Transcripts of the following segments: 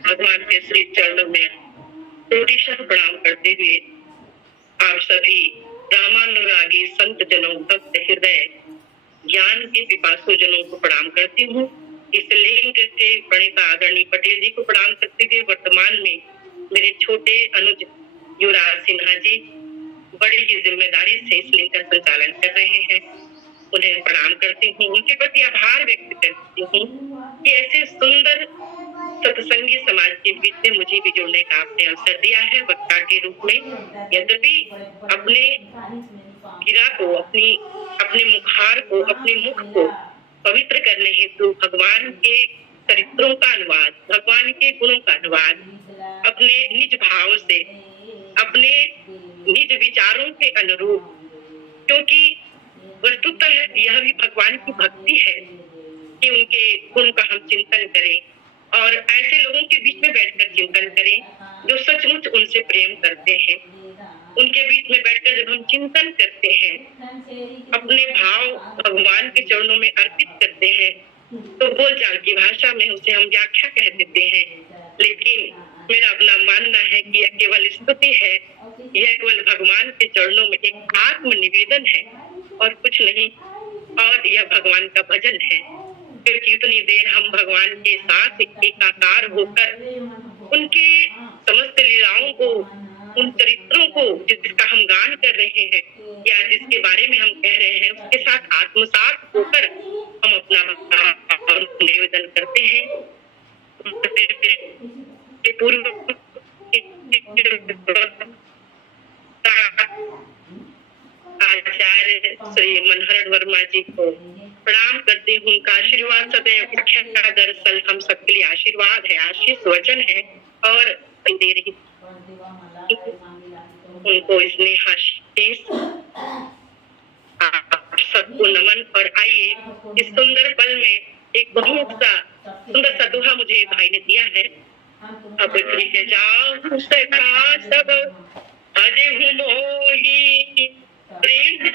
भगवान के श्री चरणों में कोटि प्रणाम करते हुए आप सभी रामानुरागी संत जनों, भक्त हृदय, ज्ञान के पिपासु जनों को प्रणाम करती हूँ। इस लिंग के प्रणेता आदरणीय पटेल जी को प्रणाम करते हुए वर्तमान में मेरे छोटे अनुज युवराज सिन्हा जी बड़ी ही जिम्मेदारी से इस लिंग का संचालन कर रहे हैं। उन्हें प्रणाम करती हूँ, उनके प्रति आभार व्यक्त करती हूँ कि ऐसे सुंदर सत्संगी समाज के बीच में मुझे भी जुड़ने का आपने अवसर दिया है वक्ता के रूप में। यद्यपि अपने गिरा को, अपने मुखार को, अपने मुख को पवित्र करने हेतु भगवान के चरित्रों का अनुवाद, भगवान के गुणों का अनुवाद अपने निज भाव से, अपने निज विचारों के अनुरूप, क्योंकि वस्तुतः यह भी भगवान की भक्ति है कि उनके गुण का हम चिंतन करें और ऐसे लोगों के बीच में बैठकर चिंतन करें जो सचमुच उनसे प्रेम करते हैं। उनके बीच में बैठकर जब हम चिंतन करते हैं, अपने भाव भगवान के चरणों में अर्पित करते हैं, तो बोलचाल की भाषा में उसे हम व्याख्या कह देते हैं, लेकिन मेरा अपना मानना है कि यह केवल स्तुति है, यह केवल भगवान के चरणों में एक आत्म निवेदन है और कुछ नहीं, और यह भगवान का भजन है। क्योंकि इतनी देर हम भगवान के साथ एकाकार होकर उनके समस्त लीलाओं को, उन चरित्रों को जिसका हम गान कर रहे हैं या जिसके बारे में हम कह रहे हैं, उसके साथ आत्मसात होकर हम अपना निवेदन करते हैं। पूर्व आचार्य श्री मनहर वर्मा जी को प्रणाम करती हूँ। उनका आशीर्वाद सदैव का दरअसल हम सबके लिए आशीर्वाद है, आशीष वचन है और दे रही उनको इसने आशीष सबको नमन। और आइए इस सुंदर पल में एक बहुत सा सुंदर सा दोहा मुझे भाई ने दिया है। अब गृह जाऊं सखा सब अजहु मोही प्रेम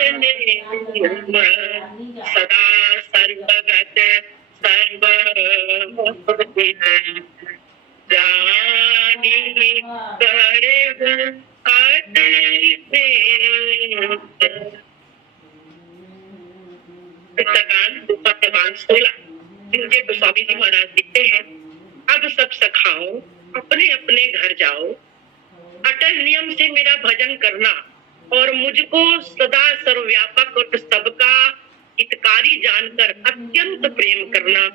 सदा सर्वगत सर्वविद जानी कर स्वामी जी महाराज लिखते हैं, अब सब सखाओ अपने अपने घर जाओ, अटल नियम से मेरा भजन करना और मुझको सदा सर्वव्यापक और सबका हितकारी जानकर अत्यंत प्रेम करना,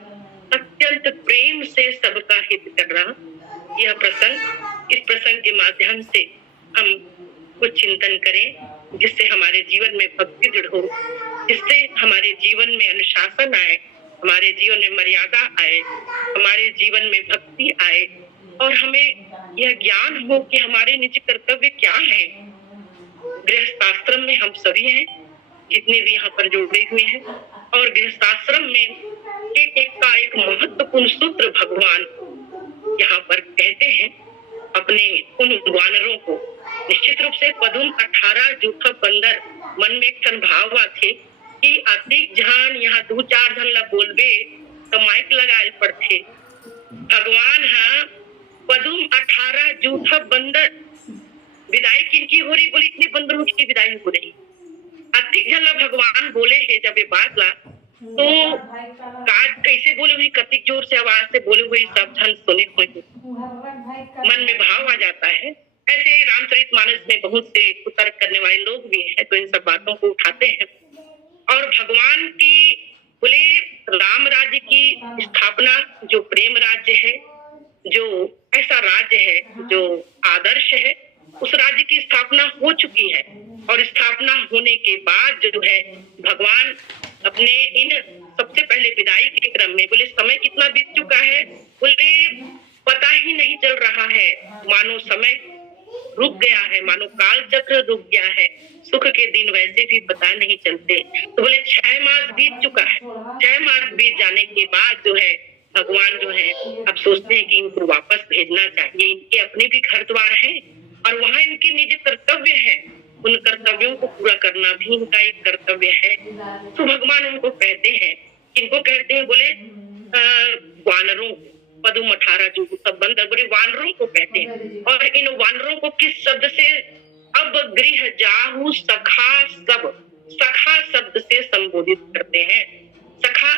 अत्यंत प्रेम से सबका हित करना। यह प्रसंग, इस प्रसंग के माध्यम से हम कुछ चिंतन करें जिससे हमारे जीवन में भक्ति दृढ़ हो, जिससे हमारे जीवन में अनुशासन आए, हमारे जीवन में मर्यादा आए, हमारे जीवन में भक्ति आए और हमें यह ज्ञान हो कि हमारे निज कर्तव्य क्या है। गृहस्थाश्रम में हम सभी हैं, जितने भी यहाँ पर जुड़े हुए हैं, और गृहस्थाश्रम में एक का एक महत्वपूर्ण सूत्र भगवान यहाँ पर कहते हैं अपने उन वानरों को। निश्चित रूप से पदुम 18 जूठ बंदर मन में एक भाव थे कि अतिक जहान यहाँ 2-4 जन ला बोलबे तो माइक लगाए पड़ते। भगवान हाँ पदुम 18 जूठ बंदर विदाई किनकी हो रही, बोली इतने बंदरों की विदाई हो रही। अतिक जन ला भगवान बोले है जब ये बात ला तो काट कैसे बोले हुई, कतिक जोर से आवाज से बोले हुए सब जन सुने हुए मन में भाव आ जाता है। ऐसे रामचरितमानस में बहुत से कुतर्क करने वाले लोग भी हैं, तो इन सब बातों को उठाते हैं और भगवान की बोले राम राज्य की स्थापना जो प्रेम राज्य है, जो ऐसा राज्य है जो आदर्श है, उस राज्य की स्थापना हो चुकी है। और स्थापना होने के बाद जो है भगवान अपने इन सबसे पहले विदाई के क्रम में बोले समय कितना बीत चुका है, बोले पता ही नहीं चल रहा है, मानो समय रुक गया है, मानो काल चक्र रुक गया है, सुख के दिन वैसे भी पता नहीं चलते। तो बोले 6 मास बीत चुका है, 6 मास बीत जाने के बाद जो है भगवान जो है अब सोचते हैं कि इनको वापस भेजना चाहिए, इनके अपने भी घर द्वार है और वहाँ इनके निज कर्तव्य है, उन कर्तव्यों को पूरा करना भी इनका एक कर्तव्य है। तो भगवान उनको कहते हैं, इनको कहते हैं बोले वानरों, पदुम 18 जो सब बंदर, बोले वानरों को कहते हैं। और इन वानरों को किस शब्द से? अब गृह जाहु सखा, सब सखा शब्द से संबोधित करते हैं। सखा,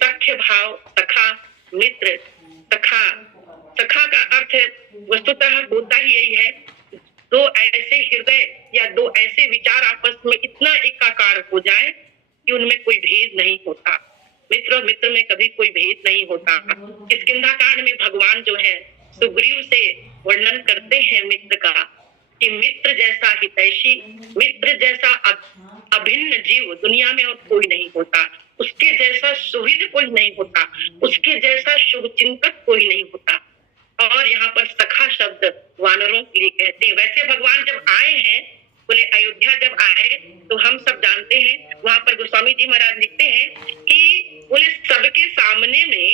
सख्य भाव, सखा मित्र, सखा, सखा का अर्थ वस्तुतः होता ही यही है, दो ऐसे हृदय या दो ऐसे विचार आपस में इतना एकाकार हो जाए कि उनमें कोई भेद नहीं होता। मित्र और मित्र में कभी कोई भेद नहीं होता। किष्किंधा कांड में भगवान जो है सुग्रीव से वर्णन करते हैं मित्र का, कि मित्र जैसा हितैषी, मित्र जैसा अभिन्न जीव दुनिया में और कोई नहीं होता, उसके जैसा सुहृद कोई नहीं होता, उसके जैसा शुभ चिंतक कोई नहीं होता। और यहाँ पर सखा शब्द वानरों के लिए कहते हैं। वैसे भगवान जब आए हैं, बोले अयोध्या जब आए तो हम सब जानते हैं, वहां पर गोस्वामी जी महाराज लिखते हैं कि बोले सबके सामने में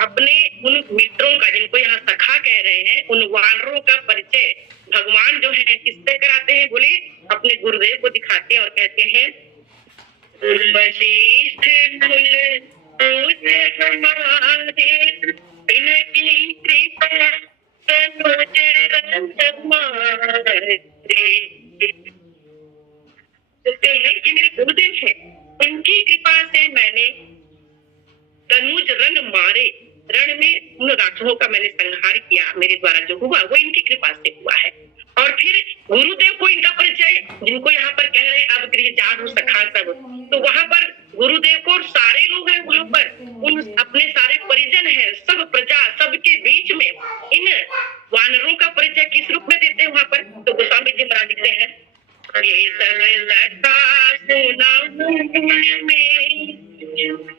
अपने उन मित्रों का, जिनको यहाँ सखा कह रहे हैं, उन वानरों का परिचय भगवान जो है किससे कराते हैं? बोले अपने गुरुदेव को दिखाते हैं और कहते हैं वशिष्ठ इनकी कृपा कि मेरे गुरुदेव है, उनकी कृपा से मैंने तनुज रण मारे, रण में उन राक्षसों का मैंने संहार किया, मेरे द्वारा जो हुआ वो इनकी कृपा से हुआ है। और फिर गुरुदेव को इनका परिचय, जिनको यहाँ पर कह रहे हैं अब गृह जाहु सखा सब, तो वहां पर गुरुदेव को सारे लोग हैं, वहां पर उन अपने सारे परिजन हैं, सब प्रजा, सबके बीच में इन वानरों का परिचय किस रूप में देते हैं वहां पर? तो गोस्वामी जी महाराज लिखते हैं ये मम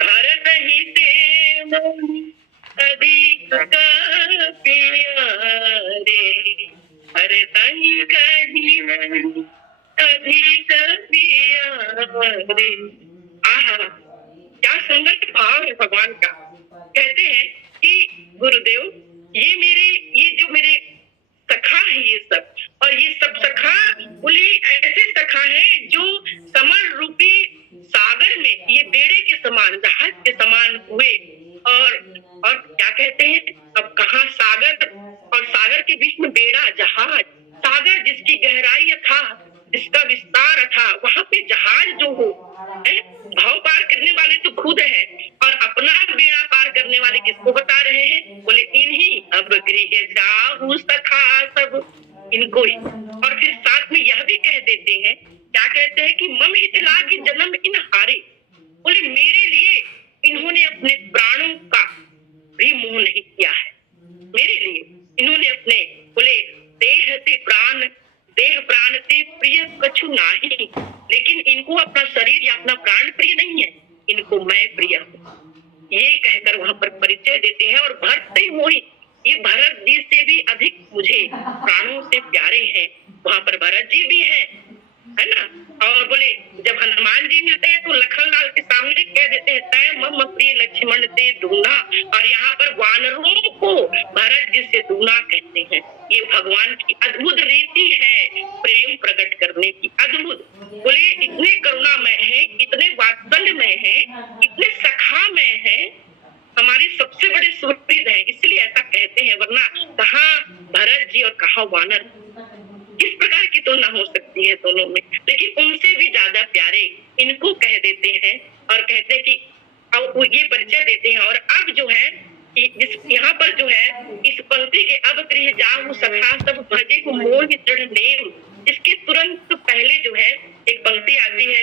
भरत ही से अधिक प्यारे, भरत ही कहीं अधिक प्यारे। आहा, क्या सुंदर भाव है भगवान का। कहते हैं कि गुरुदेव ये जो मेरे सखा है ये सब, और ये सब सखा बोले ऐसे सखा है जो समर रूपी सागर में ये बेड़े के समान, जहाज के समान हुए। और क्या कहते हैं, अब कहाँ सागर और सागर के बीच में बेड़ा, जहाज, सागर जिसकी गहराई था, जिसका विस्तार था, वहां पे जहाज जो हो है, भाव पार करने वाले तो खुद है, और अपना बेड़ा पार करने वाले किसको बता रहे हैं? बोले इन्हीं अब गृह जाहु सखा सब, इनको ही। और फिर साथ में यह भी कह देते हैं, क्या कहते हैं कि मम हित लागी जन्म इन हारे, बोले मेरे लिए इन्होंने अपने प्राणों का भी मोह नहीं किया है, मेरे लिए इन्होंने अपने बोले देह से प्राण, देह प्राण से प्रिय कछु नहीं, लेकिन इनको अपना शरीर या अपना प्राण प्रिय नहीं है, इनको मैं प्रिय हूँ, ये कहकर वहां पर परिचय देते हैं। और भरत ही मोही, ये भरत जी से भी अधिक मुझे प्राणों से प्यारे हैं, वहां पर भरत जी भी है ना। और बोले जब हनुमान जी मिलते हैं तो लखनलाल के सामने कह देते हैं तय मम प्रिय लक्ष्मण से दूना, और यहाँ पर वानरों को भरत जी से दूना कहते हैं। ये भगवान की अद्भुत रीति है प्रेम प्रकट करने की, अद्भुत। बोले इतने करुणामय है, इतने वात्सल्यमय है, इतने सखामय है, हमारे सबसे बड़े सुहृद है, इसलिए ऐसा कहते हैं। वरना कहाँ भरत जी और कहाँ वानर, किस प्रकार की तुलना हो सकती है दोनों में? लेकिन उनसे भी ज्यादा प्यारे इनको कह देते हैं और कहते हैं कि अब ये परिचय देते हैं। और अब जो है जिस यहाँ पर जो है इस पंक्ति के अब गृह जाऊं सखा सब भजे को मोह दृढ़ नेम, इसके तुरंत पहले जो है एक पंक्ति आती है,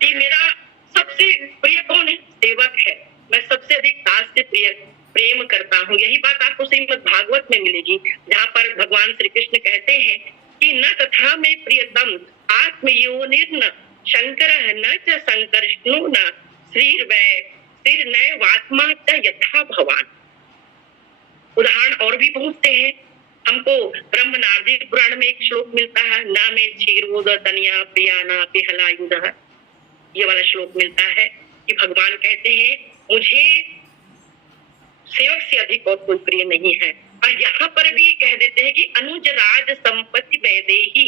कि मेरा सबसे प्रिय कौन है? सेवक है। मैं सबसे अधिक दास से प्रेम करता हूँ। यही बात आपको श्रीमद् भागवत में मिलेगी, जहाँ पर भगवान श्री कृष्ण कहते हैं कि न तथा में प्रियतम आत्मयोनिर्न शंकर न च संकर्षणो न श्रीर नय वात्मा च यथा भवान। उदाहरण और भी बहुत से हैं। हमको ब्रह्म नारदी पुराण में एक श्लोक मिलता है, ना में क्षीरोद तनिया प्रिया ना पिहलायुध, ये वाला श्लोक मिलता है कि भगवान कहते हैं मुझे सेवक से अधिक और कोई प्रिय नहीं है। और यहाँ पर भी कह देते हैं कि अनुज राज संपत्ति वैदेही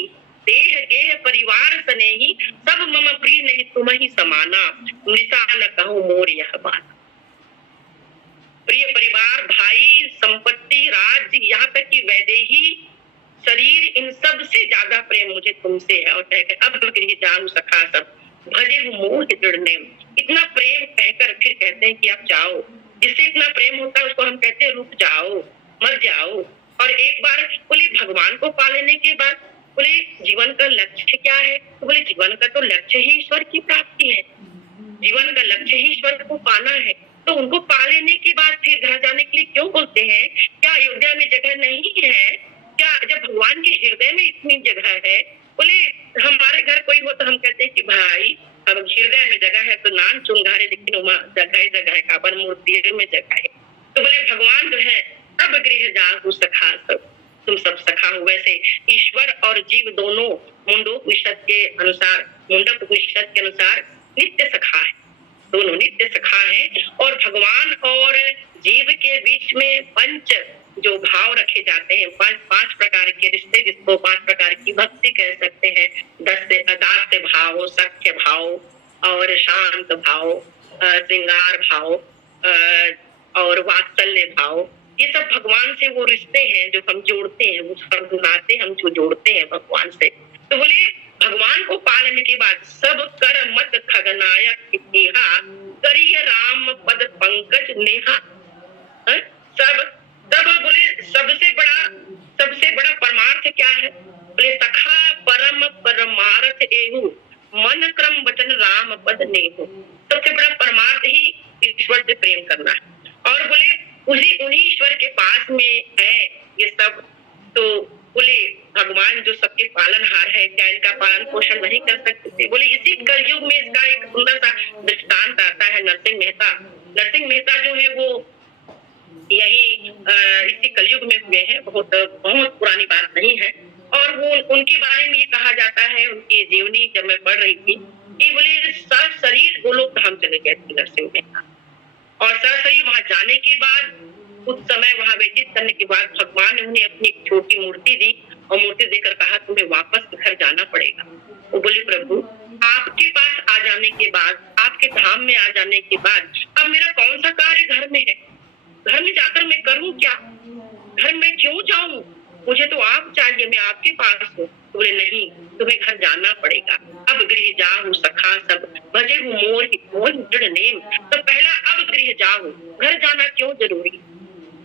देह गेह परिवार सनेही सब मम प्रिय नहीं तुम ही समाना, निशा न कहूं मोर यह बात। प्रिय परिवार, भाई, संपत्ति, राज्य, यहाँ तक कि वैदेही, शरीर, इन सब से ज्यादा प्रेम मुझे तुमसे है। और कहकर अब गृह जाऊं सखा सब भजे मोह दृढ़ नेम। इतना प्रेम कहकर फिर कहते हैं कि आप जाओ। जिससे इतना प्रेम होता है उसको हम कहते हैं रुक जाओ, मत जाओ। और एक बार बोले भगवान को पा लेने के बाद बोले जीवन का लक्ष्य क्या है? तो बोले जीवन का तो लक्ष्य ही ईश्वर की प्राप्ति है, जीवन का लक्ष्य ही ईश्वर को पाना है। तो उनको पा लेने के बाद फिर घर जाने के लिए क्यों बोलते हैं? क्या अयोध्या में जगह नहीं है? क्या जब भगवान के हृदय में इतनी जगह है? बोले हमारे घर कोई हो तो हम कहते हैं कि भाई अब हृदय में जगह है तो नाम चुंगारे, लेकिन जगह है काबर मूर्ति में जगह है। तो बोले भगवान जो है अब गृह जाऊं सखा सब, तुम सब सखा हो। वैसे ईश्वर और जीव दोनों मुंडोपनिषद के अनुसार, मुंडक उपनिषद के अनुसार नित्य सखा है, दोनों नित्य सखा है। और भगवान और जीव के बीच में पंच जो भाव रखे जाते हैं, पांच प्रकार के रिश्ते, जिसको 5 प्रकार की भक्ति कह सकते हैं। दास्य भाव, सख्य भाव और शांत भाव, श्रृंगार भाव और वात्सल्य भाव, ये सब भगवान से वो रिश्ते हैं जो हम जोड़ते हैं, वो सब नाते हम जो जोड़ते हैं भगवान से। तो बोले भगवान को पालने के बाद सब कर मत खगनायक करिय राम पद पंकज नेहा। सब बोले सबसे बड़ा परमार्थ क्या है? बोले सखा परम परमार्थ एहु मन क्रम वचन राम पद नेहु। सबसे बड़ा परमार्थ ही ईश्वर से प्रेम करना है। और बोले उन्हीं ईश्वर के पास में है ये सब। तो बोले भगवान जो सबके पालनहार है, क्या इनका पालन पोषण नहीं कर सकते? बोले इसी कलयुग में इसका एक सुंदर सा दृष्टांत आता है। नरसिंह मेहता जो है वो यही इसी कलयुग में हुए हैं, बहुत पुरानी बात नहीं है। और वो उनके बारे में ये कहा जाता है, उनकी जीवनी जब मैं पढ़ रही थी कि बोले सशरीर गोलोक धाम चले गए थे नरसिंह मेहता। और सशरीर वहां जाने के बाद कुछ समय वहां व्यतीत करने के बाद भगवान ने उन्हें अपनी छोटी मूर्ति दी और मूर्ति देकर कहा तुम्हें वापस घर जाना पड़ेगा। वो बोले प्रभु आपके पास आ जाने के बाद, आपके धाम में आ जाने के बाद अब मेरा कौन सा कार्य घर में है? घर में जाकर मैं करूं क्या? घर में क्यों जाऊं? मुझे तो आप चाहिए, मैं आपके पास हूँ। तो बोले नहीं, तुम्हें घर जाना पड़ेगा। अब गृह जाऊं सखा सब भजे हूँ मोर दृढ़ नेम। तो पहला अब गृह जाऊं, घर जाना क्यों जरूरी?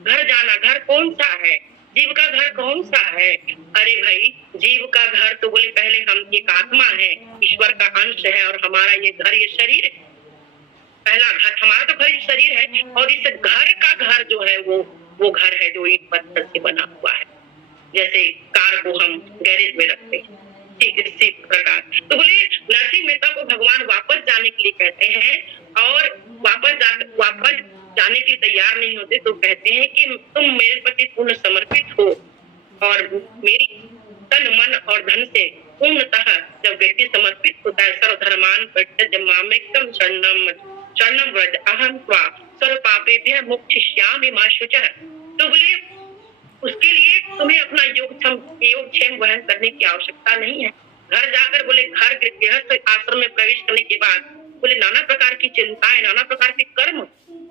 घर जाना, घर कौन सा है? जीव का घर कौन सा है? अरे भाई जीव का घर तो बोले पहले हम एक आत्मा है, ईश्वर का अंश है, और हमारा ये घर, ये शरीर है। पहला घर हमारा तो घर शरीर है, और इस घर का घर जो है वो घर है जो ईंट पत्थर से बना हुआ है। जैसे कार को हम गैरेज में रखते हैं, ठीक इसी प्रकार। तो बोले नरसिंह मेहता को भगवान वापस जाने के लिए कहते हैं और वापस जाने के लिए तैयार नहीं होते, तो कहते हैं कि तुम मेरे प्रति पूर्ण समर्पित हो और मेरी तन मन और धन से पूर्णतः जब व्यक्ति समर्पित होता है, सर्वधर्मान परित्यज्य मामेकम शरणम व्रज अहं त्वा सर्व पापेभ्यः मोक्षयिष्यामि मा शुचः। तो बोले उसके लिए तुम्हें अपना योगक्षेम वहन करने की आवश्यकता नहीं है। घर जाकर बोले घर गृहस्थ आश्रम में प्रवेश करने के बाद बोले नाना प्रकार की चिंताएं, नाना प्रकार के कर्म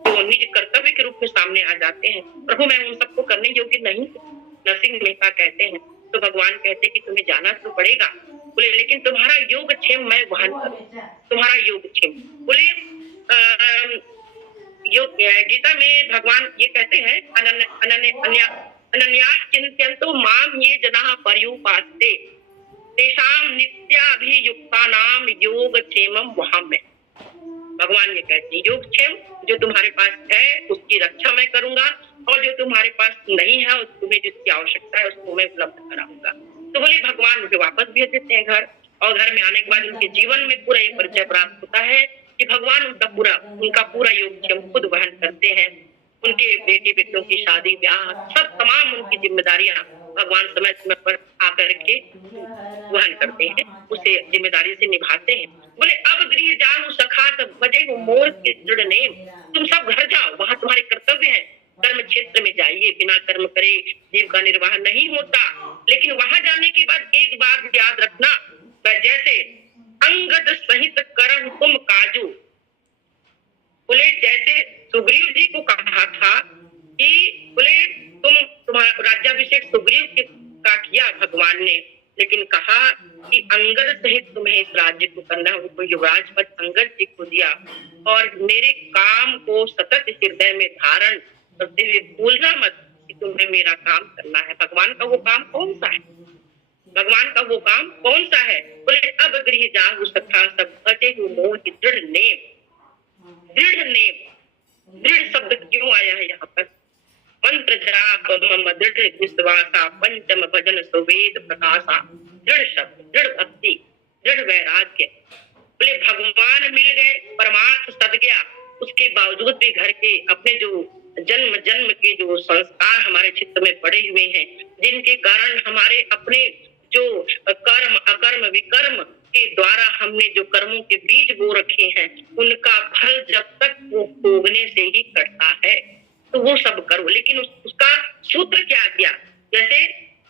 जो निज कर्तव्य के रूप में सामने आ जाते हैं, प्रभु मैं उन सबको करने योग्य नहीं। नरसिंह मेहता कहते हैं तो भगवान कहते हैं कि तुम्हें जाना तो पड़ेगा, बोले लेकिन तुम्हारा योगक्षेम मैं वहन करूं, तुम्हारा योगक्षेम। बोले गीता में भगवान ये कहते हैं अनन्या चिंत्यन्तो माम ये जनाः पर्युपासते तेषां नित्याभियुक्तानां योगक्षेमं वहाम्यहम्। भगवान ये कहते हैं योगक्षेम जो तुम्हारे पास है उसकी रक्षा मैं करूंगा और जो तुम्हारे पास नहीं है और तुम्हें जिसकी आवश्यकता है उसको मैं उपलब्ध कराऊंगा। तो बोले भगवान उसे वापस भेज देते हैं घर, और घर में आने के बाद उनके जीवन में पूरा ये परिचय प्राप्त होता है कि भगवान उनका पूरा योगक्षेम खुद वहन करते हैं। उनके बेटे बेटों की शादी ब्याह सब तमाम उनकी जिम्मेदारियां भगवान समय समय पर आकर के वहन करते हैं, उसे जिम्मेदारी से निभाते हैं। बोले अब गृह जाओ सखा सब बजे हो मोर के दृढ़ नेम, तुम सब घर जाओ, वहां तुम्हारे कर्तव्य है, कर्म क्षेत्र में जाइए, बिना कर्म करे जीव का निर्वाह नहीं होता। लेकिन वहां जाने के बाद एक बात याद रखना, जैसे अंगद सहित करम तुम काजू। बोले जैसे सुग्रीव जी को कहा था कि बोले तुम्हारा राज्याभिषेक सुग्रीव का किया भगवान ने, लेकिन कहा कि अंगद सहित तुम्हें इस राज्य को करना, उनको युवराज पद अंगद जी को दिया और मेरे काम को सतत हृदय में धारण करते हुए भूलना मत कि तुम्हें मेरा काम करना है। भगवान का वो काम कौन सा है? भगवान का वो काम कौन सा है? बोले अब गृह जाहु सखा सब भजे हो मोह की दृढ़ नेम। दृढ़ नेम, दृढ़ शब्द क्यों आया है यहाँ पर? मंत्र जाप मम दृढ़ विश्वासा पंचम भजन सुवेद प्रकाशा। दृढ़ शब्द, दृढ़ भक्ति, दृढ़ वैराग्य। बोले भगवान मिल गए, परमार्थ सद गया, उसके बावजूद भी घर के अपने जो जन्म जन्म के जो संस्कार हमारे चित्त में पड़े हुए हैं, जिनके कारण हमारे अपने जो कर्म अकर्म विकर्म के द्वारा हमने जो कर्मों के बीज बो रखे हैं, उनका फल जब तक वो भोगने से ही कटता है तो वो सब करो। लेकिन उसका सूत्र क्या दिया? जैसे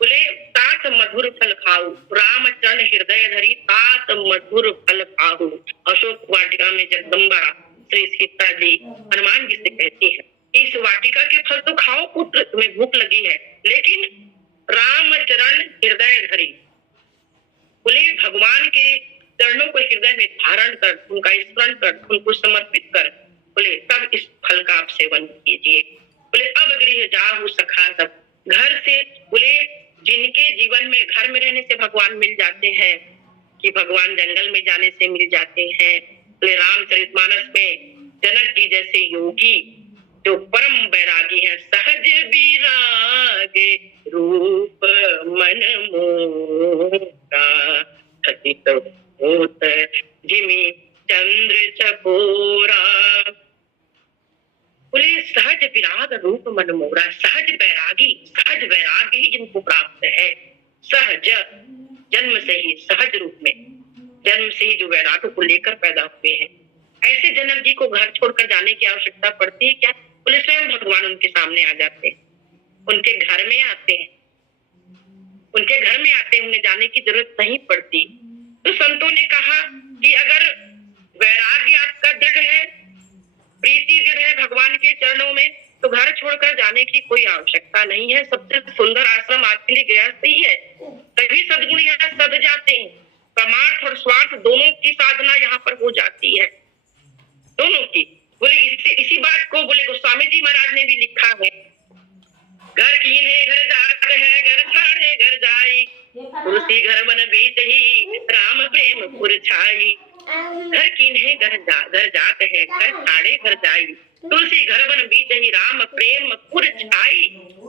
बोले तात मधुर फल खाओ, रामचरण हृदय धरी तात मधुर फल खाओ। अशोक वाटिका में जगदम्बा श्री सीता जी हनुमान जी से कहती है इस वाटिका के फल तो खाओ पुत्र, तुम्हें भूख लगी है, लेकिन रामचरण हृदय धरी। बोले भगवान के चरणों को हृदय में धारण कर, उनका स्मरण कर, उनको समर्पित कर, बोले तब इस फल का आप सेवन कीजिए। बोले अब गृह जाहु सखा सब, घर से बोले जिनके जीवन में घर में रहने से भगवान मिल जाते हैं कि भगवान जंगल में जाने से मिल जाते हैं। बोले रामचरितमानस में जनक जी जैसे योगी जो परम बैरागी है, सहज विरागे रूप मन मोरा खचित होत जिमि चंद्र चकोरा। बोले सहज विराग रूप मन मोरा, सहज वैरागी ही जिनको प्राप्त है, सहज जन्म से ही सहज रूप में जन्म से ही जो वैराग को लेकर पैदा हुए हैं, ऐसे जनक जी को घर छोड़कर जाने की आवश्यकता पड़ती है क्या? बोले स्वयं भगवान उनके सामने आ जाते हैं, उनके घर में आते हैं, उन्हें जाने की जरूरत नहीं पड़ती। तो संतों ने कहा कि अगर वैराग्य आपका दृढ़ है, प्रीति दृढ़ है भगवान के चरणों में, तो घर छोड़कर जाने की कोई आवश्यकता नहीं है। सबसे सुंदर आश्रम आपके लिए गृहस्थ ही है, तभी सद्गुण यहाँ सद जाते हैं। परमार्थ और स्वार्थ दोनों की साधना यहाँ पर हो जाती है, दोनों की। बोले इसी बात को बोले गोस्वामी जी महाराज ने भी लिखा है, घर कीन है घर जात है घर छाड़े घर जाई, तुलसी घर बन बीत ही राम प्रेम पुर छाई। घर कीन है घर जात है घर छाड़े घर जाई, तुलसी घर बन बीत ही राम प्रेम पुर छाई।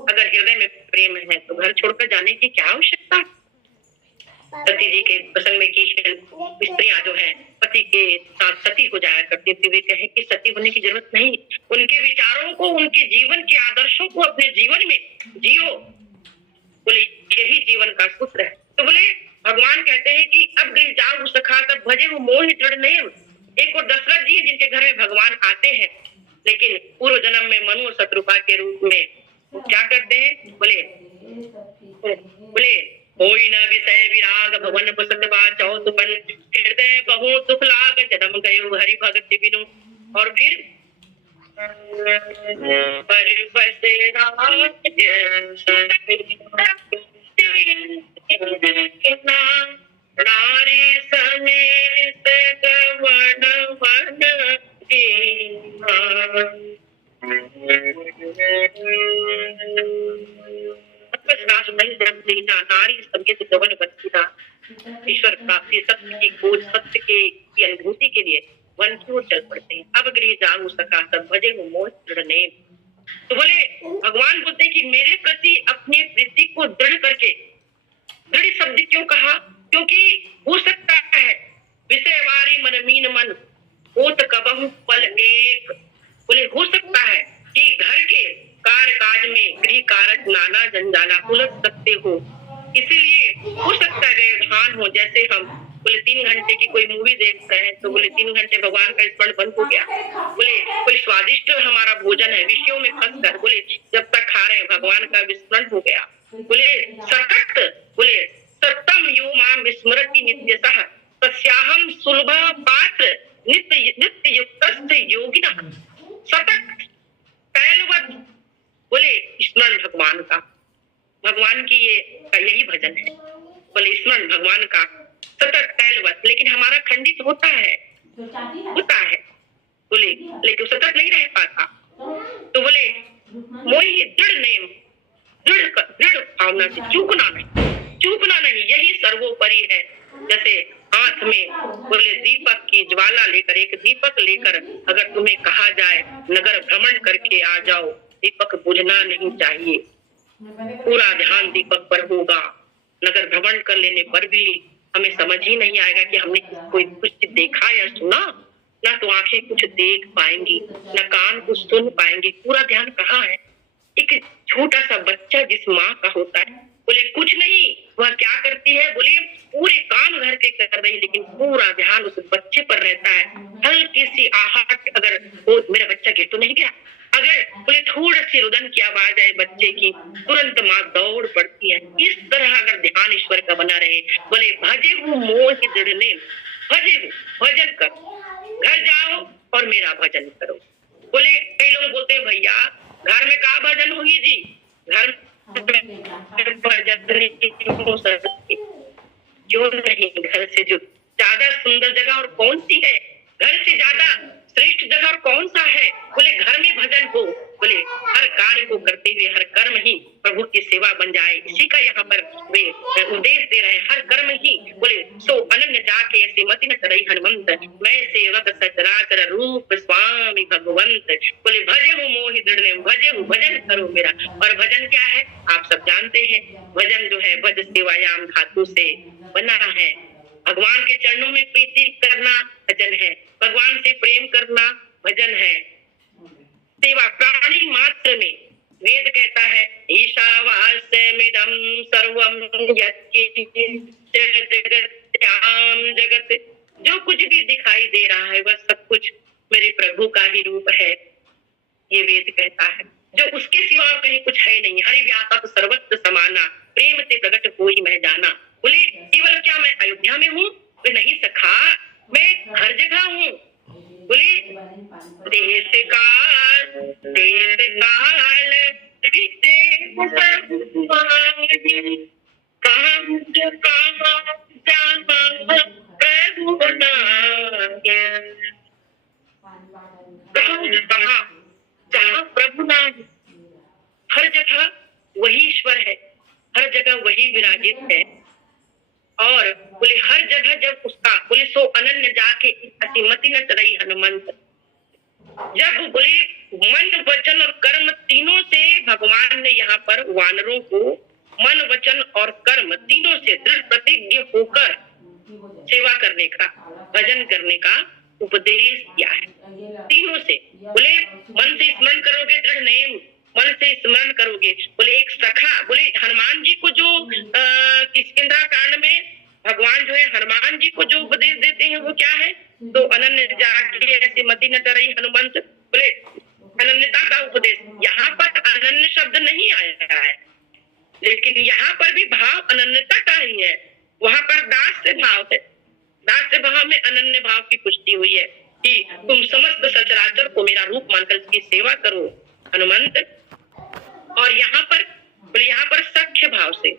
अगर हृदय में प्रेम है तो घर छोड़कर जाने की क्या आवश्यकता? सती जी के प्रसंग में की स्त्रियां जो है पति के साथ सती हो जाया करती थी। वे कहे कि सती होने की जरूरत नहीं, उनके विचारों को, उनके जीवन के आदर्शों को अपने जीवन में जियो, बोले यही जीवन का सूत्र है। तो बोले भगवान कहते हैं कि अब गृह जाऊ सखा तब भजे वो मोह दृढ़ नेम। एक और दशरथ जी जिनके घर में भगवान आते हैं, लेकिन पूर्व जन्म में मनु और शत्रुपा के रूप में वो क्या करते हैं, बोले कोई न विषय विराग भवन बसत बाचौ सुपन हृदय बहु दुख लाग जन्म गयो हरि भगत बिनु। और फिर नारी समेत गवन वन नारी समेत गवन वन ईश्वर प्राप्ति, सत्य की खोज, सत्य की अनुभूति के लिए वन की ओर चल पड़ते हैं। अब गृह जाऊ सका सब भजे हो मोह दृढ़ नेम। तो बोले भगवान बोलते हैं कि मेरे प्रति अपनी प्रीति को दृढ़ करके, दृढ़ शब्द क्यों कहा, क्योंकि हो सकता है विषयवारी मन मीन मन ओत कबहु पल एक। बोले हो सकता है कि घर के कार्य काज में गृह कारक नाना जंजाला उलझ सकते हो, इसीलिए हो सकता है व्यवधान हो। जैसे हम बोले 3 घंटे की कोई मूवी देख रहे हैं तो बोले 3 घंटे भगवान का स्मरण बंद हो गया। बोले कोई स्वादिष्ट हमारा भोजन है, विषयों में फंस कर बोले जब तक खा रहे हैं भगवान का विस्मरण हो गया। बोले सकट, बोले सत्यम यो माम स्मरति नित्यसः तस्याहम सुलभ पात्र नित्य युक्तस्य योगिनः। सतत तैलवत, बोले स्मरण भगवान का, भगवान की ये यही भजन है। बोले स्मरण भगवान का सतत तैलवत, लेकिन हमारा खंडित होता है बोले, लेकिन सतत नहीं रह पाता। तो बोले मोहि दृढ़ नेम, दृढ़ भावना से चूकना नहीं, यही सर्वोपरि है। जैसे हाथ में बोले दीपक की ज्वाला लेकर, एक दीपक लेकर अगर तुम्हें कहा जाए नगर भ्रमण करके आ जाओ, दीपक बुझना नहीं चाहिए, पूरा ध्यान दीपक पर होगा। नगर भ्रमण कर लेने पर भी हमें समझ ही नहीं आएगा कि हमने कोई कुछ देखा या सुना, ना तो आंखें कुछ देख पाएंगी, ना कान कुछ सुन पाएंगे, पूरा ध्यान कहाँ है। एक छोटा सा बच्चा जिस माँ का होता है, बोले कुछ नहीं, वह क्या करती है, बोले पूरे काम घर के कर रही, लेकिन पूरा ध्यान उस बच्चे पर रहता है। हल्की सी आहट अगर हो, मेरा बच्चा गिर तो नहीं गया, अगर बोले थोड़ी सी रुदन की आवाज आए बच्चे की, तुरंत माँ दौड़ पड़ती है। इस तरह अगर ध्यान ईश्वर का बना रहे, बोले भजे वो मोह दृढ़ नेम, भजे वो भजन कर, घर जाओ और मेरा भजन करो। बोले कई लोग बोलते हैं भैया घर में का भजन होगी जी, घर जो नहीं, घर से जो ज्यादा सुंदर जगह और कौन सी है, घर से ज्यादा श्रेष्ठ जगह और कौन सा है। बोले घर में भजन हो, बोले हर कार्य को करते हुए हर कर्म ही प्रभु की सेवा बन जाए, इसी का यहाँ पर वे उपदेश दे रहे हैं। हर कर्म ही बोले सो अनन्य जाके ऐसे मति न करई हनुमंत, मैं सेवक सचराचर रूप स्वामी भगवंत। बोले भजे हो मोहि दृढ़, भजे हो भजन करो मेरा। और भजन क्या है आप सब जानते हैं, भजन जो है भज सेवायाम धातु से बना है। भगवान के चरणों में प्रीति करना भजन है, भगवान से प्रेम करना भजन है। सेवा प्राणी मात्र में वेद कहता है ईशावास्यमिदं सर्वं यत्किंचित् जगत, जो कुछ भी दिखाई दे रहा है वह सब कुछ मेरे प्रभु का ही रूप है, ये वेद कहता है। जो उसके सिवा कहीं कुछ है नहीं। हरि व्यापक सर्वत्र समाना, प्रेम से प्रकट हो ही मैं जाना। बोले केवल क्या मैं अयोध्या में हूँ, नहीं सखा मैं हर जगह हूँ। बोले देश काल जहाँ प्रभु नाम, हर जगह वही ईश्वर है, हर जगह वही विराजित है। और बोले हर जगह जब उसका बोले सो अनन्य जाके अतिमति न तरई हनुमंत, जब बोले मन वचन और कर्म तीनों से भगवान ने यहाँ पर वानरों को मन वचन और कर्म तीनों से दृढ़ प्रतिज्ञ होकर सेवा करने का, भजन करने का उपदेश दिया है। तीनों से बोले मन से स्मरण करोगे दृढ़ नेम, मन से स्मरण करोगे। बोले एक सखा, बोले हनुमान जी को जो किष्किंधा कांड में भगवान जो है हनुमान जी को जो उपदेश देते हैं वो क्या है, तो अनन्य जाके ऐसी मति न डरई हनुमंत, बोले अनन्यता का उपदेश। यहाँ पर अनन्य शब्द नहीं आया है, लेकिन यहाँ पर भी भाव अनन्यता का ही है। वहां पर दास से भाव है, दास से भाव में अनन्य भाव की पुष्टि हुई है कि तुम समस्त सचराचर को मेरा रूप मानकर इसकी सेवा करो हनुमंत। और यहाँ पर सख्य भाव से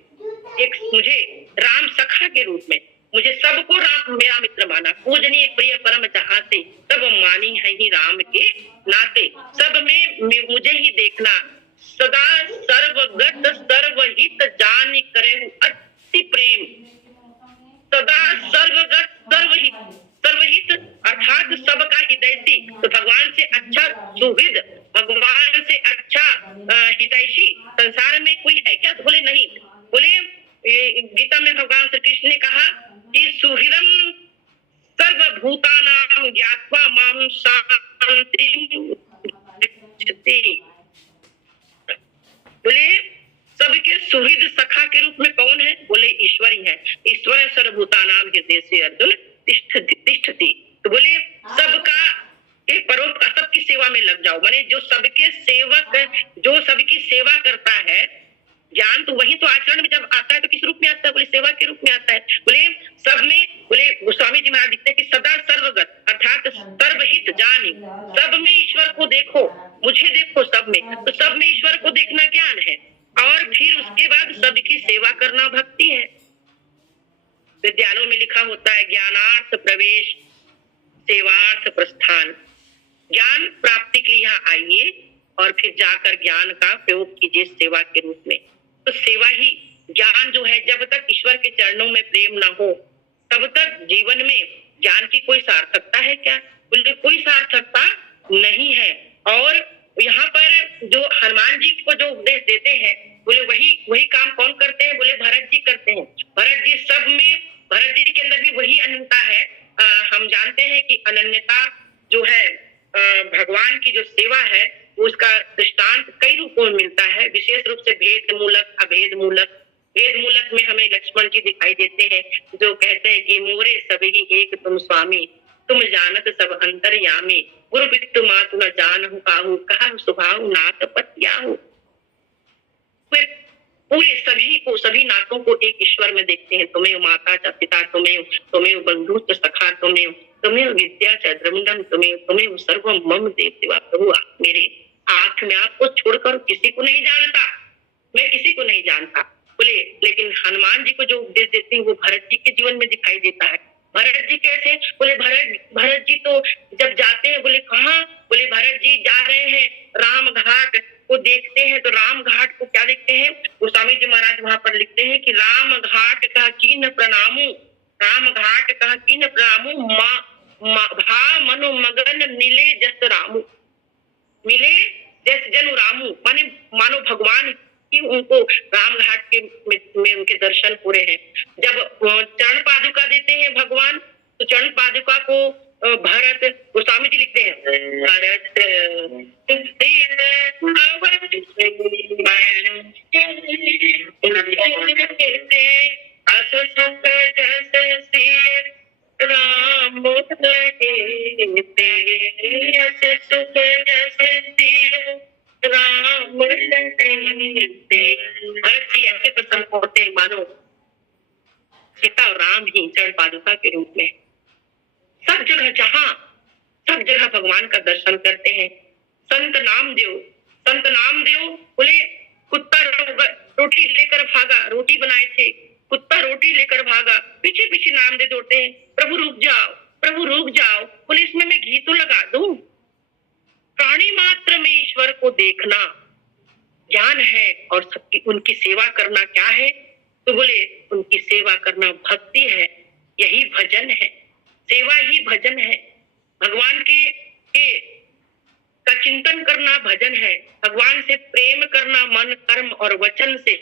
एक मुझे राम सखा के रूप में, मुझे सबको राम मेरा मित्र माना, पूजनीय प्रिय परम चाहते, सब मानी है ही राम के नाते, सब में मुझे ही देखना, सदा सर्वगत सर्वहित जान करे अति प्रेम। सदा सर्वगत सर्वहित अर्थात सबका हितैषी। तो भगवान से अच्छा सुहृद, भगवान से अच्छा हितैषी संसार में कोई है क्या? बोले नहीं। बोले गीता में भगवान श्री कृष्ण ने कहा कि सुहृदम सर्वभूतानां ज्ञात्वा मां शान्तिं गच्छति। बोले सबके सुहृद सखा के रूप में कौन है? बोले ईश्वर ही है। ईश्वर सर्वभूतानां हृदय से अर्जुन तिष्ठति। तो बोले सबका के परोपकार, सबकी सेवा में लग जाओ। माने जो सबके सेवक, जो सबकी सेवा करता है, ज्ञान तो वही तो आचरण में जब आता है तो किस रूप में आता है? बोले सेवा के रूप में आता है। बोले सब में, बोले गोस्वामी जी महाराज लिखते हैं कि सदा सर्वगत अर्थात सर्वहित जानी, सब में ईश्वर को देखो, मुझे देखो सब में। तो सब में ईश्वर को देखना ज्ञान है, और फिर उसके बाद सबकी सेवा करना भक्ति है। विद्यालयों में लिखा होता है ज्ञानार्थ प्रवेश सेवार्थ प्रस्थान। ज्ञान प्राप्ति के लिए यहाँ आइए और फिर जाकर ज्ञान का प्रयोग कीजिए सेवा के रूप में। तो सेवा ही ज्ञान जो है, जब तक ईश्वर के चरणों में प्रेम ना हो तब तक जीवन में ज्ञान की कोई सार्थकता है क्या? बोले कोई सार्थकता नहीं है। और यहाँ पर जो हनुमान जी को जो उपदेश देते हैं, बोले वही काम कौन करते हैं? बोले भरत जी करते हैं। भरत जी सब में, भरत जी के अंदर भी वही अनन्यता है। हम जानते हैं कि अनन्यता जो है भगवान की जो सेवा है उसका दृष्टांत कई रूपों में मिलता है, विशेष रूप से भेद मूलक, अभेद मूलक। भेद मूलक में हमें लक्ष्मण जी दिखाई देते हैं जो कहते हैं कि मोरे सभी एक तुम स्वामी, तुम जानत सब अंतर्यामी, गुरु बिट्टु मातु न जानहु काहू, कहा स्वभाव नाथ पत्याहु। पूरे सभी नाथों को एक ईश्वर में देखते हैं। तुम्हें माता च पिता, तुम्हें बंधु च सखा, तुम्हें विद्या च द्रविडम, तुम्हें सर्व मम देव देवा। प्रभु आप मेरे, आंख में आपको छोड़कर किसी को नहीं जानता, मैं किसी को नहीं जानता। बोले लेकिन हनुमान जी को जो उपदेश देते हैं वो भरत जी के जीवन में दिखाई देता है। भरत जी कैसे? बोले भरत जी तो जब जाते हैं, बोले कहाँ? बोले भरत जी जा रहे हैं राम घाट को देखते हैं, तो राम घाट को क्या देखते हैं? गोस्वामी जी महाराज वहां पर लिखते हैं कि राम घाट का कीन प्रणामू, राम घाट का कीन प्रणामू, भा मनु मगन मिले जस रामू, मिले जस जनु रामू। माने मानो भगवान की उनको राम घाट के में उनके दर्शन हो रहे हैं। जब चरण पादुका देते हैं भगवान, तो चरण पादुका को भरत, गोस्वामी जी लिखते हैं भरत राम भरत जी ऐसे प्रसन्न होते हैं मानो सीता और राम ही चरण पादुका के रूप में। सब जगह भगवान का दर्शन करते हैं। संत नामदेव बोले कुत्ता रोटी लेकर भागा, रोटी बनाए थे, कुत्ता रोटी लेकर भागा, पीछे पीछे नामदेव दौड़ते हैं, प्रभु रुक जाओ। बोले इसमें मैं घी तो लगा दूं। प्राणी मात्र में ईश्वर को देखना ज्ञान है, और सबकी उनकी सेवा करना क्या है? तो बोले उनकी सेवा करना भक्ति है, यही भजन है, सेवा ही भजन है। भगवान के का चिंतन करना भजन है, भगवान से प्रेम करना मन कर्म और वचन से,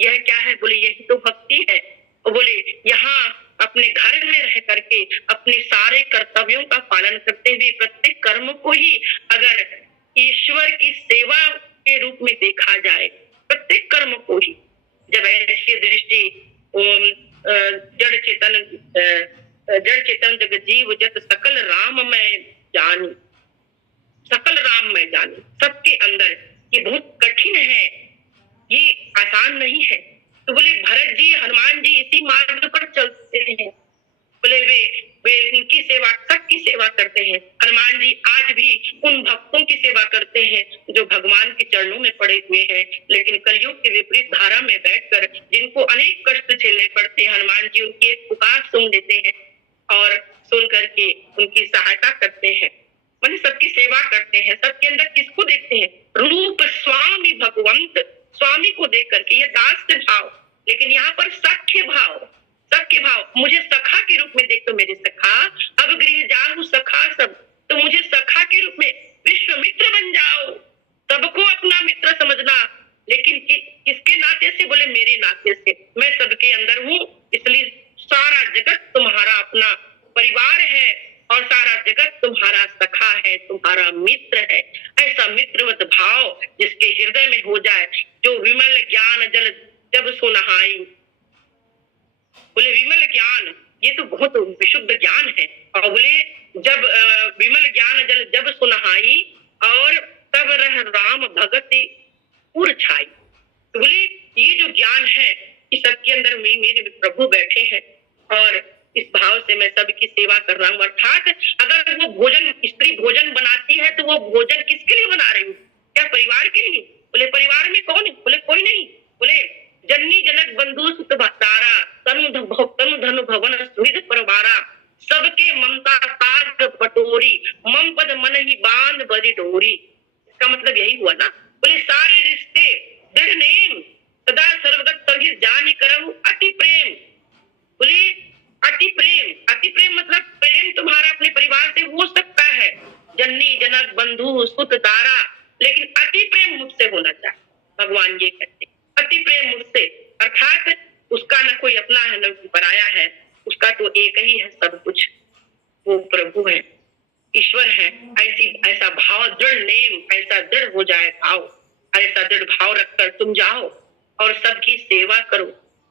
यह क्या है? बोले यही तो भक्ति है। और बोले यहाँ अपने घर में रह करके अपने सारे कर्तव्यों का पालन करते हुए प्रत्येक कर्म को ही अगर ईश्वर की सेवा के रूप में देखा जाए, प्रत्येक कर्म को ही, जब ऐसी दृष्टि जड़ चेतन जग जीव जत सकल राम में जानी, सकल राम में जानी, सबके अंदर ये बहुत कठिन है, ये आसान नहीं है। तो बोले भरत जी हनुमान जी इसी मार्ग पर चलते हैं। बोले वे इनकी सेवा, सबकी सेवा करते हैं। हनुमान जी आज भी उन भक्तों की सेवा करते हैं जो भगवान के चरणों में पड़े हुए हैं, लेकिन कलयुग के विपरीत धारा में बैठकर जिनको अनेक कष्ट झेलने पड़ते हैं, हनुमान जी उनकी एक पुकार सुन लेते हैं और सुन करके उनकी सहायता करते हैं, मैंने सबकी सेवा करते हैं। सबके अंदर किसको देखते हैं? रूप स्वामी भगवंत, स्वामी को देख करके, ये दास्य भाव, लेकिन यहाँ पर सख्य भाव, सख्य भाव, मुझे सखा के रूप में देख तो मेरे सखा, अब गृह जाऊं सखा सब, तो मुझे सखा के रूप में विश्व मित्र बन जाओ, सबको अपना मित्र समझना, लेकिन किसके नाते से? बोले मेरे नाते से, मैं सबके अंदर हूँ, इसलिए सारा जगत तुम्हारा अपना परिवार है और सारा जगत तुम्हारा सखा है, तुम्हारा मित्र है। ऐसा मित्रवत भाव जिसके हृदय में हो जाए, जो विमल ज्ञान जल जब सो नहाई, बोले विमल ज्ञान, ये तो बहुत विशुद्ध ज्ञान है। और बोले जब विमल ज्ञान जल जब सो नहाई और तब रह राम भगत उर छाई। तो बोले ये जो ज्ञान है, इस सबके अंदर मेरे प्रभु बैठे हैं और इस भाव से मैं सबकी सेवा कर रहा हूँ। अर्थात अगर वो भोजन, स्त्री भोजन बनाती है तो वो भोजन किसके लिए बना रही हूँ? क्या परिवार के लिए? बोले परिवार में कौन है? बोले कोई नहीं। बोले जननी जनक बंधु सुत तारा, तनु धनु भवन सुहृद परवारा, सबके ममता साग पटोरी, मम पद मन ही बांध बड़ी डोरी। इसका मतलब यही हुआ ना। बोले सारे रिश्ते दृढ़ नेम, सदा सर्वगत सर्विस जानी करहु अति प्रेम। बोले अति प्रेम, अति प्रेम मतलब प्रेम तुम्हारा अपने परिवार से हो सकता है, जननी जनक बंधु सुत तारा, लेकिन अति प्रेम मुझसे होना चाहिए। भगवान ये कहते हैं अति प्रेम मुझसे, अर्थात उसका न कोई अपना है न पराया है, उसका तो एक ही है सब कुछ, वो प्रभु है, ईश्वर है। ऐसा भाव दृढ़ नेम, ऐसा दृढ़ हो जाए भाव, ऐसा दृढ़ भाव रखकर तुम जाओ और सबकी सेवा करो,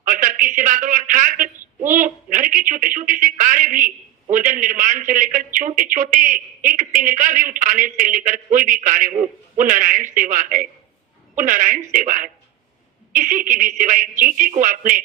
और सबकी सेवा करो अर्थात वो घर के छोटे छोटे से कार्य भी, भोजन निर्माण से लेकर छोटे छोटे एक तिनका भी उठाने से लेकर कोई भी कार्य हो, वो नारायण सेवा है, वो नारायण सेवा है। किसी की भी सेवा, एक चींटी को आपने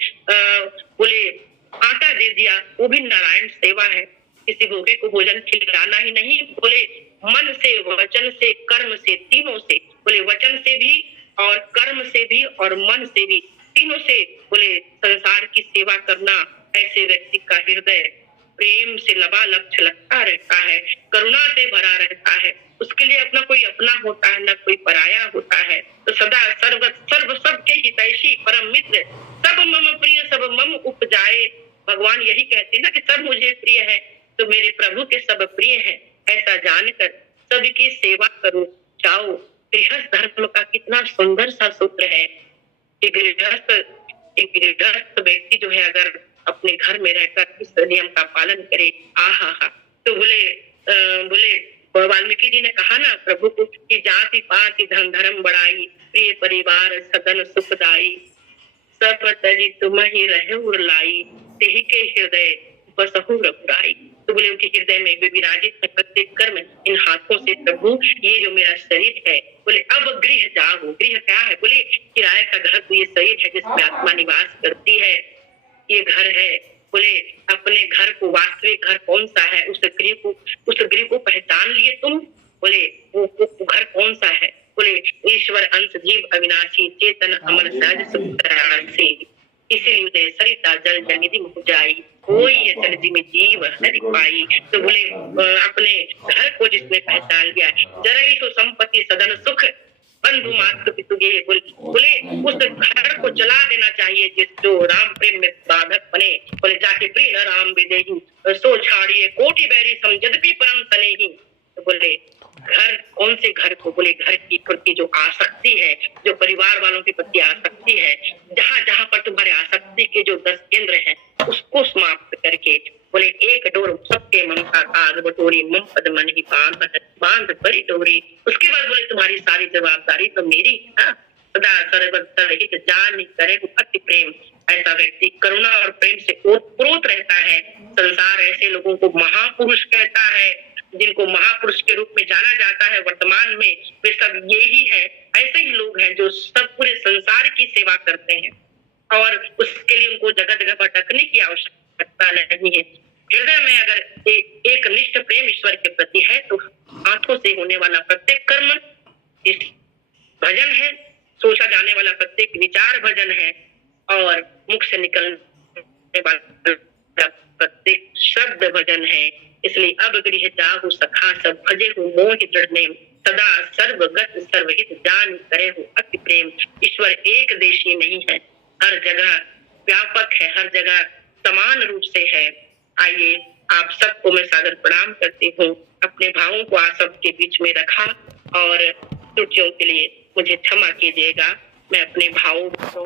बोले आटा दे दिया, वो भी नारायण सेवा है। किसी भूखे को भोजन खिलाना ही नहीं, बोले मन से, वचन से, कर्म से, तीनों से, बोले वचन से भी और कर्म से भी और मन से भी, तीनों से बोले संसार की सेवा करना। ऐसे व्यक्ति का हृदय प्रेम से लबालब छलकता रहता है, करुणा से भरा रहता है, उसके लिए अपना कोई अपना होता है, न कोई पराया होता है। तो सदा सर्व सबके हितैषी परम मित्र, सब मम प्रिय सब मम उपजाए। भगवान यही कहते हैं ना कि सब मुझे प्रिय है, तो मेरे प्रभु के सब प्रिय है। ऐसा जानकर सबकी सेवा करो, जाओ। गृहस्थ धर्म का कितना सुंदर सा सूत्र है। एक गृहस्थ व्यक्ति जो है अगर अपने घर में रहकर इस नियम का पालन करे, आहा हा, तो बोले वाल्मीकि जी ने कहा ना प्रभु को कि जाति पाति धन धर्म बढ़ाई, प्रिय परिवार सदन सुखदाई, सब तजी तुम ही रहे उरलाई, तेहि के हृदय बसहु रघुराई। तो बोले उनके हृदय में वे विराजित है प्रत्येक कर्म इन हाथों से। प्रभु ये जो मेरा शरीर है, बोले अब गृह जाओ। गृह क्या है? बोले किराए का घर, तो ये शरीर है जिसमें आत्मा निवास करती है, ये घर है। बोले अपने घर को, वास्तविक घर कौन सा है, उस गृह को पहचान लिए तुम? बोले वो घर कौन सा है? बोले ईश्वर अंश जीव अविनाशी, चेतन अमर सहज सुखरासी, इसीलिए उदय सरिता जल जनिधि मुख जाई, कोई अचल में जीव हरि पाई। तो बोले अपने घर को जिसने पहचान लिया, जरई तो संपत्ति सदन सुख, बंधु मातृ पितुगे। बोले उस घर को जला देना चाहिए जिस जो राम प्रेम में बाधक बने। बोले जाके प्रिय राम विदेही, सो छाड़िए कोटि बैरी समझदपि परम तनेही। तो बोले घर, कौन से घर को बोले, घर की प्रति जो आसक्ति है, जो परिवार वालों के प्रति आसक्ति है, जहां जहां पर तुम्हारे आसक्ति के जो 10 केंद्र हैं उसको समाप्त करके बोले एक डोर सबके मन का काग बटोरी, मम पद मन ही बांध बड़ी डोरी। उसके बाद बोले तुम्हारी सारी जवाबदारी तो मेरी है, सदा सर्वत्र हित जान करे अति प्रेम। ऐसा व्यक्ति करुणा और प्रेम से ओतप्रोत रहता है। संसार ऐसे लोगों को महापुरुष कहता है, जिनको महापुरुष के रूप में जाना जाता है। वर्तमान में वे सब यही है, ऐसे ही लोग हैं जो सब पूरे संसार की सेवा करते हैं और उसके लिए उनको जगह जगह भटकने की आवश्यकता नहीं है। हृदय में अगर एक निष्ठ प्रेम ईश्वर के प्रति है तो हाथों से होने वाला प्रत्येक कर्म इस भजन है, सोचा जाने वाला प्रत्येक विचार भजन है और मुख से निकलने वाला प्रत्येक शब्द भजन है। इसलिए अब गृह जाहु सखा सब भजे हो मोह दृढ़ नेम, सदा सर्वगत सर्वहित जान करे हो अति प्रेम। ईश्वर एक देशी नहीं है, हर जगह व्यापक है, हर जगह समान रूप से है। आइए आप सबको मैं सादर प्रणाम करती हूँ। अपने भावों को आप सबके बीच में रखा और त्रुटियों के लिए मुझे क्षमा कीजिएगा। मैं अपने भावों को